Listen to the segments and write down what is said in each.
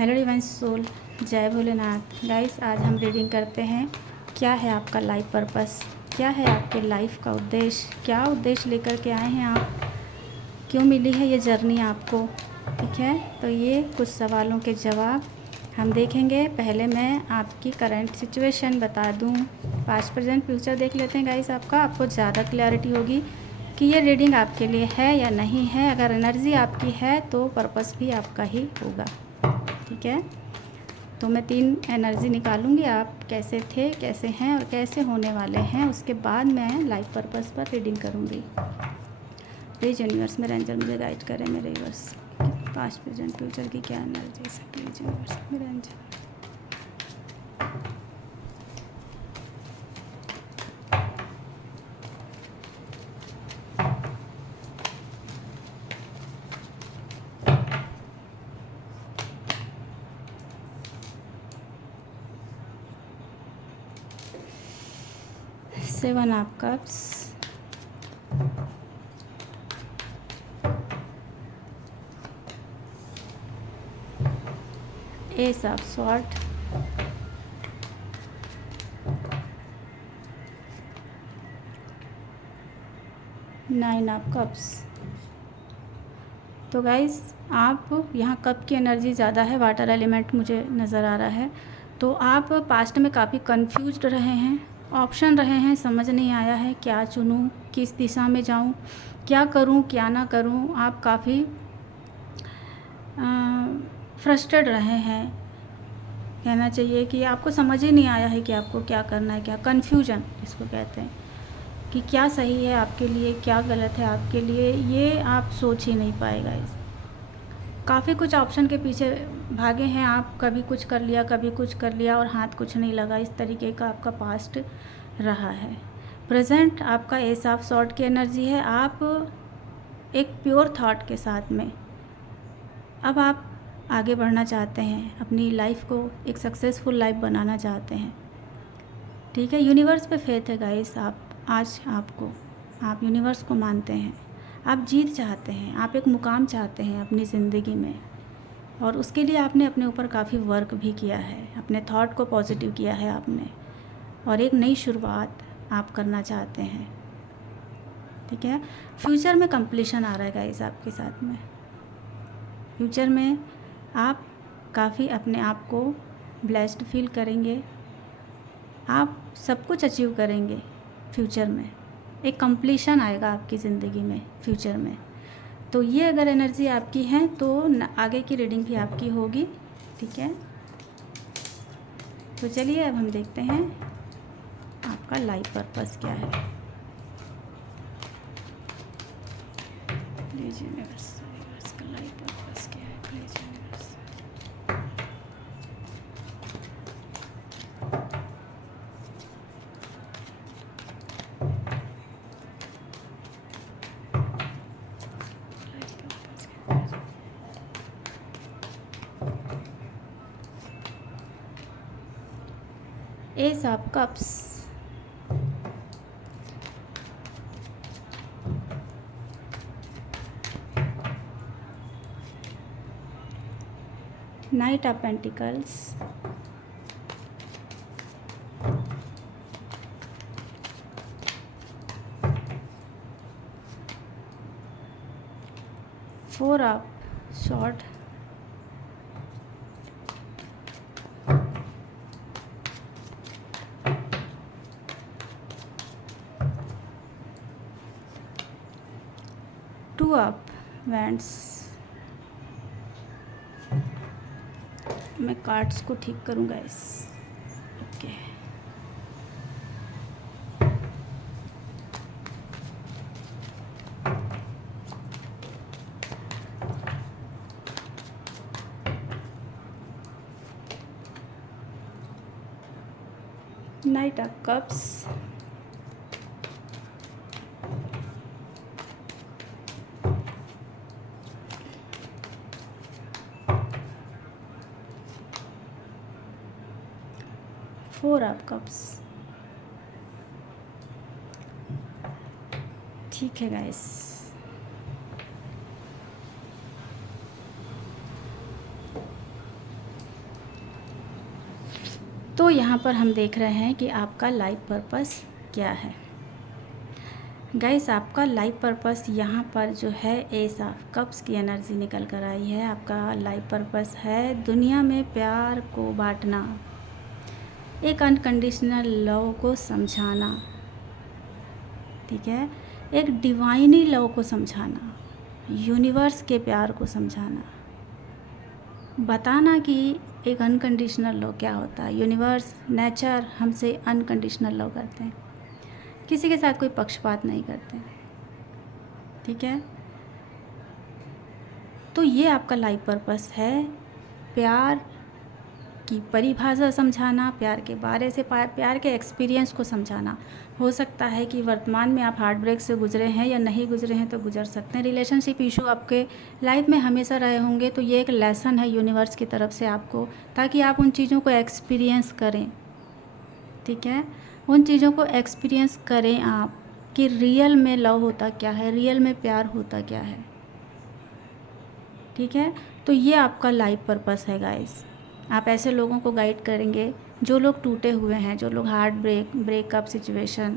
Hello divine soul, जय Bholenath. Guys, आज हम रीडिंग करते हैं क्या है आपका लाइफ पर्पस, क्या है आपके लाइफ का उद्देश्य, क्या उद्देश्य लेकर के आए हैं आप, क्यों मिली है ये जर्नी आपको। ठीक है, तो ये कुछ सवालों के जवाब हम देखेंगे। पहले मैं आपकी करंट सिचुएशन बता दूं, पास्ट प्रेजेंट फ्यूचर देख लेते हैं गाइस। आपको ज़्यादा क्लैरिटी होगी कि ये रीडिंग आपके लिए है या नहीं है। अगर एनर्जी आपकी है तो पर्पस भी आपका ही होगा। ठीक है, तो मैं 3 एनर्जी निकालूंगी, आप कैसे थे, कैसे हैं और कैसे होने वाले हैं। उसके बाद मैं लाइफ पर्पस पर रीडिंग करूंगी। प्लीज़ यूनिवर्स मेरे एंजल मुझे गाइड करें, मेरे यूनिवर्स पास्ट प्रेजेंट फ्यूचर की क्या एनर्जी है। प्लीज़ यूनिवर्स मेरे angel. Seven of cups, S of sword, nine of cups. तो गाइस, आप यहाँ कप की एनर्जी ज़्यादा है, वाटर एलिमेंट मुझे नज़र आ रहा है। तो आप पास्ट में काफ़ी कंफ्यूज्ड रहे हैं, ऑप्शन रहे हैं, समझ नहीं आया है क्या चुनूँ, किस दिशा में जाऊँ, क्या करूँ क्या ना करूँ। आप काफ़ी फ्रस्ट्रेट रहे हैं, कहना चाहिए कि आपको समझ ही नहीं आया है कि आपको क्या करना है, क्या कन्फ्यूजन इसको कहते हैं कि क्या सही है आपके लिए, क्या गलत है आपके लिए, ये आप सोच ही नहीं पाएगा। इस काफ़ी कुछ ऑप्शन के पीछे भागे हैं आप, कभी कुछ कर लिया कभी कुछ कर लिया और हाथ कुछ नहीं लगा। इस तरीके का आपका पास्ट रहा है। प्रेजेंट आपका एस ऑफ सॉर्ड की एनर्जी है। आप एक प्योर थॉट के साथ में अब आप आगे बढ़ना चाहते हैं, अपनी लाइफ को एक सक्सेसफुल लाइफ बनाना चाहते हैं। ठीक है, यूनिवर्स पे फेथ है गाइस। आप यूनिवर्स को मानते हैं, आप जीत चाहते हैं, आप एक मुकाम चाहते हैं अपनी ज़िंदगी में, और उसके लिए आपने अपने ऊपर काफ़ी वर्क भी किया है, अपने थॉट को पॉजिटिव किया है आपने, और एक नई शुरुआत आप करना चाहते हैं। ठीक है, फ्यूचर में कंप्लीशन आ रहा है गाइस आपके साथ में। फ्यूचर में आप काफ़ी अपने आप को ब्लेस्ड फील करेंगे, आप सब कुछ अचीव करेंगे। फ्यूचर में एक कंप्लीशन आएगा आपकी ज़िंदगी में फ्यूचर में। तो ये अगर एनर्जी आपकी है तो आगे की रीडिंग भी आपकी होगी। ठीक है, तो चलिए अब हम देखते हैं आपका लाइफ पर्पस क्या है। प्लीज यूनिवर्स का लाइफ पर्पस क्या है, please universe. S of cups, night of pentacles, four of short, two of wands. मैं कार्ड्स को ठीक करूँगा इस। Okay, night of cups, four of cups. ठीक है गाइस, यहाँ पर हम देख रहे हैं कि आपका लाइफ पर्पस क्या है। गाइस, आपका लाइफ पर्पस यहाँ पर जो है एस ऑफ कप्स की एनर्जी निकल कर आई है। आपका लाइफ पर्पस है दुनिया में प्यार को बांटना, एक अनकंडीशनल लव को समझाना, ठीक है, एक डिवाइनी लव को समझाना, यूनिवर्स के प्यार को समझाना, बताना कि एक अनकंडीशनल लव क्या होता है। यूनिवर्स, नेचर हमसे अनकंडीशनल लव करते हैं, किसी के साथ कोई पक्षपात नहीं करते, ठीक है। तो ये आपका लाइफ पर्पस है, प्यार की परिभाषा समझाना, प्यार के बारे से प्यार के एक्सपीरियंस को समझाना। हो सकता है कि वर्तमान में आप हार्ट ब्रेक से गुजरे हैं या नहीं गुजरे हैं, तो गुजर सकते हैं। रिलेशनशिप इशू आपके लाइफ में हमेशा रहे होंगे, तो ये एक लेसन है यूनिवर्स की तरफ से आपको, ताकि आप उन चीज़ों को एक्सपीरियंस करें, ठीक है। उन चीज़ों को एक्सपीरियंस करें आप कि रियल में लव होता क्या है, रियल में प्यार होता क्या है, ठीक है। तो ये आपका लाइफ पर्पस है गाइस। आप ऐसे लोगों को गाइड करेंगे जो लोग टूटे हुए हैं, जो लोग हार्ट ब्रेकअप सिचुएशन,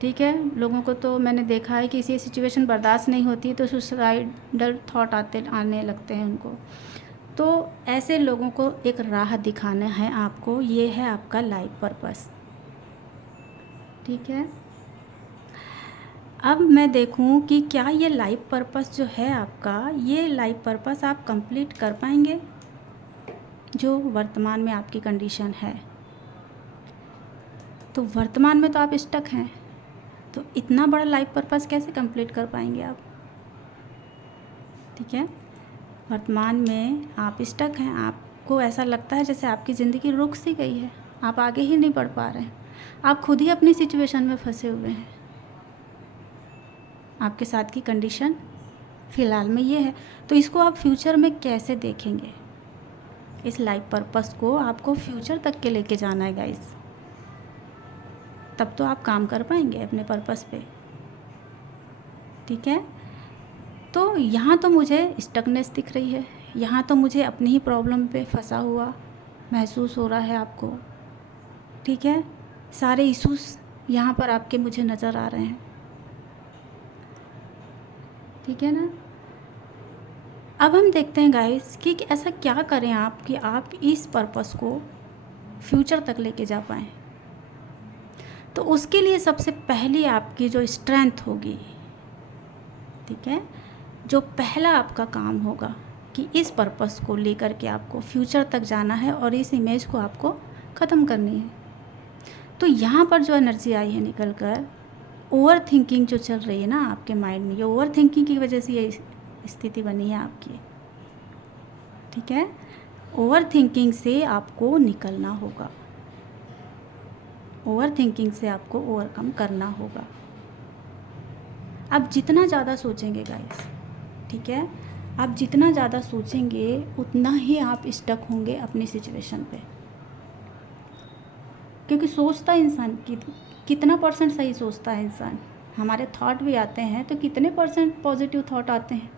ठीक है। लोगों को तो मैंने देखा है कि इसी सिचुएशन बर्दाश्त नहीं होती तो सुसाइडल थॉट आने लगते हैं उनको। तो ऐसे लोगों को एक राह दिखाना है आपको, ये है आपका लाइफ पर्पस, ठीक है। अब मैं देखूं कि क्या ये लाइफ पर्पस जो है आपका, ये लाइफ पर्पस आप कंप्लीट कर पाएंगे जो वर्तमान में आपकी कंडीशन है। तो वर्तमान में तो आप स्टक हैं, तो इतना बड़ा लाइफ पर्पस कैसे कंप्लीट कर पाएंगे आप, ठीक है। वर्तमान में आप स्टक हैं, आपको ऐसा लगता है जैसे आपकी ज़िंदगी रुक सी गई है, आप आगे ही नहीं बढ़ पा रहे हैं, आप खुद ही अपनी सिचुएशन में फंसे हुए हैं। आपके साथ की कंडीशन फ़िलहाल में ये है, तो इसको आप फ्यूचर में कैसे देखेंगे। इस लाइफ पर्पस को आपको फ्यूचर तक के लेके जाना है गाइस, तब तो आप काम कर पाएंगे अपने पर्पस पे, ठीक है। तो यहाँ तो मुझे स्टकनेस दिख रही है, यहाँ तो मुझे अपनी ही प्रॉब्लम पे फंसा हुआ महसूस हो रहा है आपको, ठीक है। सारे इश्यूज यहाँ पर आपके मुझे नज़र आ रहे हैं, ठीक है ना। अब हम देखते हैं गाइस कि ऐसा क्या करें आप कि आप इस पर्पस को फ्यूचर तक लेके जा पाएँ। तो उसके लिए सबसे पहली आपकी जो स्ट्रेंथ होगी, ठीक है, जो पहला आपका काम होगा कि इस पर्पस को लेकर के आपको फ्यूचर तक जाना है और इस इमेज को आपको ख़त्म करनी है। तो यहाँ पर जो एनर्जी आई है निकल कर, ओवर थिंकिंग जो चल रही है ना आपके माइंड में, ये ओवर थिंकिंग की वजह से ये स्थिति बनी है आपकी, ठीक है। ओवर थिंकिंग से आपको निकलना होगा, ओवर थिंकिंग से आपको ओवरकम करना होगा। आप जितना ज़्यादा सोचेंगे गाइस, ठीक है, आप जितना ज़्यादा सोचेंगे उतना ही आप स्टक होंगे अपनी सिचुएशन पे, क्योंकि सोचता इंसान कितना परसेंट सही सोचता है इंसान। हमारे थॉट भी आते हैं तो कितने परसेंट पॉजिटिव थॉट आते हैं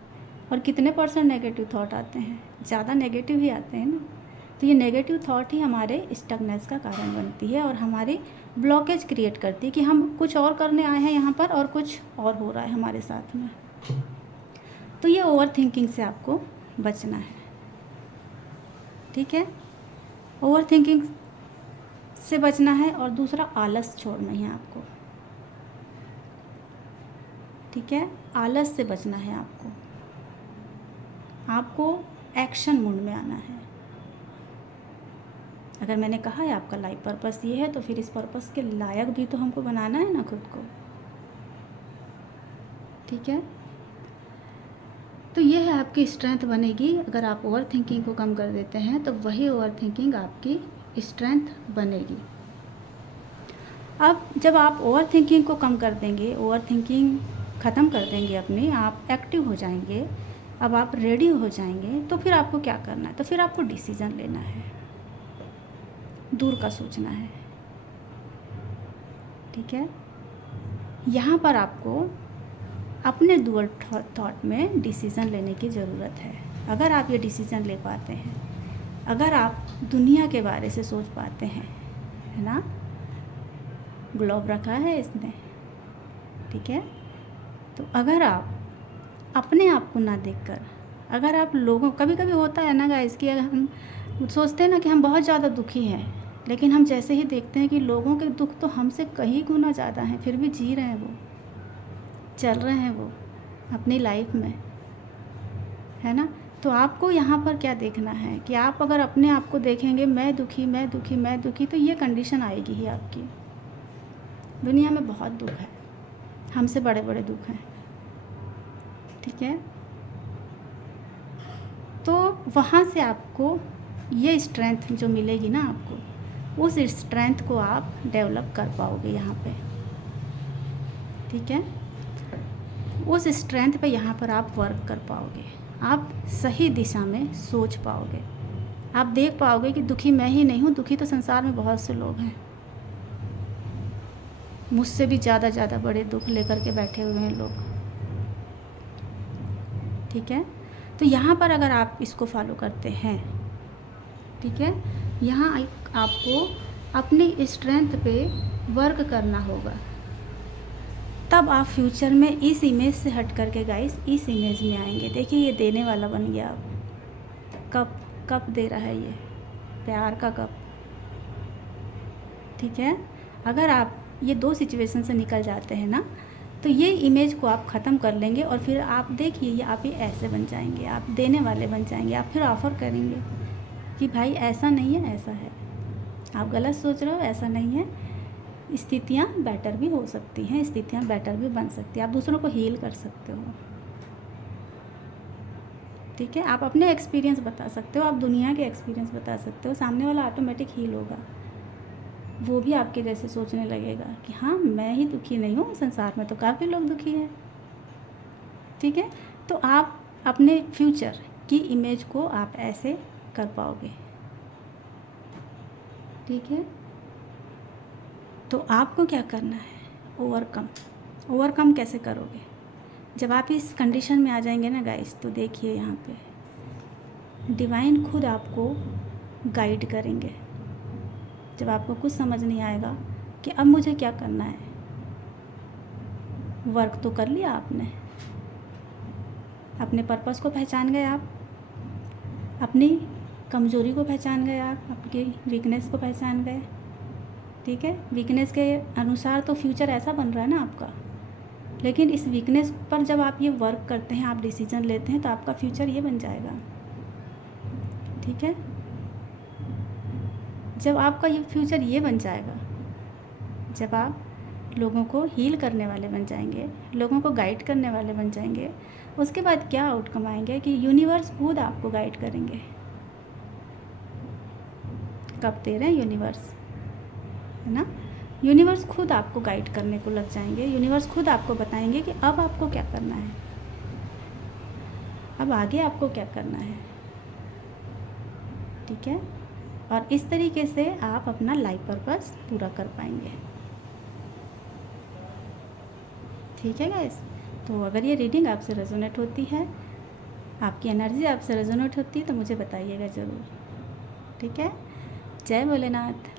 और कितने परसेंट नेगेटिव थॉट आते हैं, ज़्यादा नेगेटिव ही आते हैं ना। तो ये नेगेटिव थॉट ही हमारे स्टकनेस का कारण बनती है और हमारी ब्लॉकेज क्रिएट करती है कि हम कुछ और करने आए हैं यहाँ पर और कुछ और हो रहा है हमारे साथ में। तो ये ओवर थिंकिंग से आपको बचना है, ठीक है। ओवर थिंकिंग से बचना है और दूसरा आलस छोड़ना है आपको, ठीक है। आलस से बचना है आपको एक्शन मोड में आना है। अगर मैंने कहा है आपका लाइफ पर्पस ये है, तो फिर इस पर्पस के लायक भी तो हमको बनाना है ना खुद को, ठीक है। तो ये है आपकी स्ट्रेंथ बनेगी। अगर आप ओवर थिंकिंग को कम कर देते हैं तो वही ओवर थिंकिंग आपकी स्ट्रेंथ बनेगी। अब जब आप ओवर थिंकिंग को कम कर देंगे, ओवर थिंकिंग ख़त्म कर देंगे अपनी, आप एक्टिव हो जाएंगे, अब आप रेडी हो जाएंगे, तो फिर आपको क्या करना है, तो फिर आपको डिसीज़न लेना है, दूर का सोचना है, ठीक है। यहाँ पर आपको अपने डुअल थॉट में डिसीज़न लेने की ज़रूरत है। अगर आप ये डिसीज़न ले पाते हैं, अगर आप दुनिया के बारे से सोच पाते हैं, है ना, ग्लोब रखा है इसने, ठीक है। तो अगर आप अपने आप को ना देखकर, अगर आप लोगों, कभी कभी होता है ना गाइस कि अगर हम सोचते हैं ना कि हम बहुत ज़्यादा दुखी हैं, लेकिन हम जैसे ही देखते हैं कि लोगों के दुख तो हमसे कहीं गुना ज़्यादा हैं, फिर भी जी रहे हैं वो, चल रहे हैं वो अपनी लाइफ में, है ना। तो आपको यहाँ पर क्या देखना है कि आप अगर अपने आप को देखेंगे मैं दुखी मैं दुखी मैं दुखी, तो ये कंडीशन आएगी ही आपकी। दुनिया में बहुत दुख है, हमसे बड़े बड़े दुख हैं, ठीक है। तो वहाँ से आपको ये स्ट्रेंथ जो मिलेगी ना आपको, उस स्ट्रेंथ को आप डेवलप कर पाओगे यहाँ पे, ठीक है। उस स्ट्रेंथ पे यहाँ पर आप वर्क कर पाओगे, आप सही दिशा में सोच पाओगे, आप देख पाओगे कि दुखी मैं ही नहीं हूँ, दुखी तो संसार में बहुत से लोग हैं, मुझसे भी ज़्यादा बड़े दुख लेकर के बैठे हुए हैं लोग, ठीक है। तो यहाँ पर अगर आप इसको फॉलो करते हैं, ठीक है, यहाँ आपको अपनी स्ट्रेंथ पे वर्क करना होगा, तब आप फ्यूचर में इस इमेज से हट करके गाइस इस इमेज में आएंगे। देखिए ये देने वाला बन गया, आप कप दे रहा है, ये प्यार का कप, ठीक है। अगर आप ये दो सिचुएशन से निकल जाते हैं ना, तो ये इमेज को आप ख़त्म कर लेंगे और फिर आप देखिए ये आप ही ऐसे बन जाएंगे, आप देने वाले बन जाएंगे। आप फिर ऑफ़र करेंगे कि भाई ऐसा नहीं है, ऐसा है, आप गलत सोच रहे हो, ऐसा नहीं है, स्थितियाँ बेटर भी हो सकती हैं, स्थितियाँ बेटर भी बन सकती हैं, आप दूसरों को हील कर सकते हो, ठीक है। आप अपने एक्सपीरियंस बता सकते हो, आप दुनिया के एक्सपीरियंस बता सकते हो, सामने वाला ऑटोमेटिक हील होगा, वो भी आपके जैसे सोचने लगेगा कि हाँ मैं ही दुखी नहीं हूँ, संसार में तो काफ़ी लोग दुखी हैं, ठीक है। तो आप अपने फ्यूचर की इमेज को आप ऐसे कर पाओगे, ठीक है। तो आपको क्या करना है, ओवरकम कैसे करोगे, जब आप इस कंडीशन में आ जाएंगे ना गाइस, तो देखिए यहाँ पे डिवाइन खुद आपको गाइड करेंगे। जब आपको कुछ समझ नहीं आएगा कि अब मुझे क्या करना है, वर्क तो कर लिया आपने, अपने पर्पस को पहचान गए आप, अपनी कमज़ोरी को पहचान गए आप, आपकी वीकनेस को पहचान गए, ठीक है। वीकनेस के अनुसार तो फ्यूचर ऐसा बन रहा है ना आपका, लेकिन इस वीकनेस पर जब आप ये वर्क करते हैं, आप डिसीजन लेते हैं, तो आपका फ्यूचर ये बन जाएगा, ठीक है। जब आपका ये फ्यूचर ये बन जाएगा, जब आप लोगों को हील करने वाले बन जाएंगे, लोगों को गाइड करने वाले बन जाएंगे, उसके बाद क्या आउटकम आएंगे कि यूनिवर्स खुद आपको गाइड करेंगे। कब दे रहे हैं यूनिवर्स, है ना, यूनिवर्स खुद आपको गाइड करने को लग जाएंगे, यूनिवर्स खुद आपको बताएंगे कि अब आपको क्या करना है, अब आगे आपको क्या करना है, ठीक है। और इस तरीके से आप अपना लाइफ पर्पस पूरा कर पाएंगे, ठीक है गाइस। तो अगर ये रीडिंग आपसे रेजोनेट होती है, आपकी एनर्जी आपसे रेजोनेट होती है, तो मुझे बताइएगा ज़रूर, ठीक है। जय भोलेनाथ।